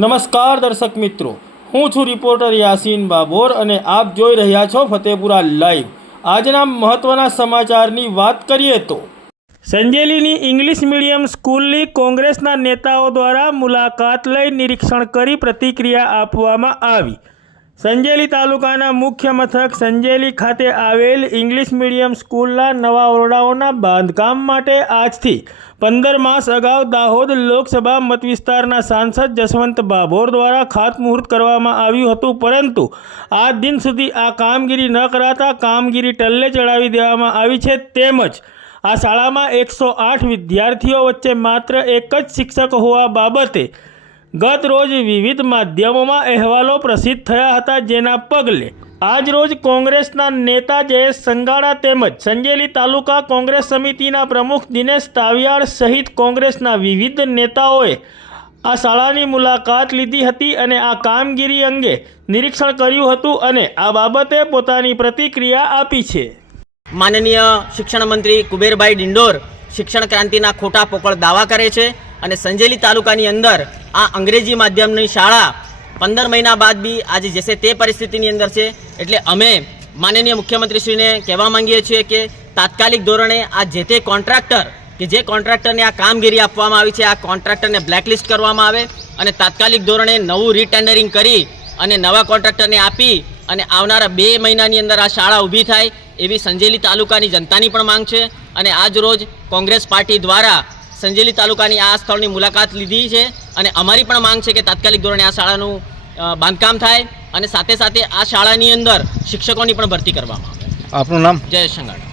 નમસ્કાર દર્શક મિત્રો. હું છું રિપોર્ટર યાસીન બાબોર અને આપ જોઈ રહ્યા છો ફતેપુરા લાઈવ. આજના મહત્વના સમાચારની વાત કરીએ તો સંજેલીની ઇંગ્લિશ મીડિયમ સ્કૂલની કોંગ્રેસના નેતાઓ દ્વારા મુલાકાત લઈ નિરીક્ષણ કરી પ્રતિક્રિયા આપવામાં આવી. સંજેલી તાલુકાના મુખ્ય મથક સંજેલી ખાતે આવેલ ઇંગ્લિશ મીડિયમ સ્કૂલના નવા ઓરડાઓના બાંધકામ માટે આજથી પંદર માસ અગાઉ દાહોદ લોકસભા મતવિસ્તારના સાંસદ જસવંત બાભોર દ્વારા ખાતમુહૂર્ત કરવામાં આવ્યું હતું, પરંતુ આ દિન સુધી આ કામગીરી ન કરાતા કામગીરી ટલ્લે ચડાવી દેવામાં આવી છે. તેમજ આ શાળામાં એકસો આઠ વિદ્યાર્થીઓ વચ્ચે માત્ર એક જ શિક્ષક હોવા બાબતે ગત રોજ વિવિધ માધ્યમોમાં અહેવાલો પ્રસિદ્ધ થયા હતા જેના પગલે આજ રોજ કોંગ્રેસના નેતા જયેશ સંગાડા તેમજ સંજેલી તાલુકા કોંગ્રેસ સમિતિના પ્રમુખ દિનેશ તાવિયાળ સહિત કોંગ્રેસના વિવિધ નેતાઓએ આ શાળાની મુલાકાત લીધી હતી અને આ કામગીરી અંગે નિરીક્ષણ કર્યું હતું અને આ બાબતે પોતાની પ્રતિક્રિયા આપી છે. માનનીય શિક્ષણ મંત્રી કુબેરભાઈ ડિંડોર શિક્ષણ ક્રાંતિના ખોટા પોકળ દાવા કરે છે. અને સંજેલી તાલુકાની અંદર આ અંગ્રેજી માધ્યમની શાળા પંદર મહિના બાદ બી આજે જશે તે પરિસ્થિતિની અંદર છે. એટલે અમે માનનીય મુખ્યમંત્રીશ્રીને કહેવા માંગીએ છીએ કે તાત્કાલિક ધોરણે આ જે તે કોન્ટ્રાક્ટર કે જે કોન્ટ્રાક્ટરને આ કામગીરી આપવામાં આવી છે, આ કોન્ટ્રાક્ટરને બ્લેકલિસ્ટ કરવામાં આવે અને તાત્કાલિક ધોરણે નવું રીટેન્ડરિંગ કરી અને નવા કોન્ટ્રાક્ટરને આપી અને આવનારા બે મહિનાની અંદર આ શાળા ઊભી થાય એવી સંજેલી તાલુકાની જનતાની પણ માંગ છે. અને આજ રોજ કોંગ્રેસ પાર્ટી દ્વારા સંજેલી તાલુકાની આ સ્થળની મુલાકાત લીધી છે અને અમારી પણ માંગ છે કે તાત્કાલિક ધોરણે આ શાળાનું બાંધકામ થાય અને સાથે સાથે આ શાળાની અંદર શિક્ષકોની પણ ભરતી કરવામાં આવે. આપનું નામ? જય સંગાડા.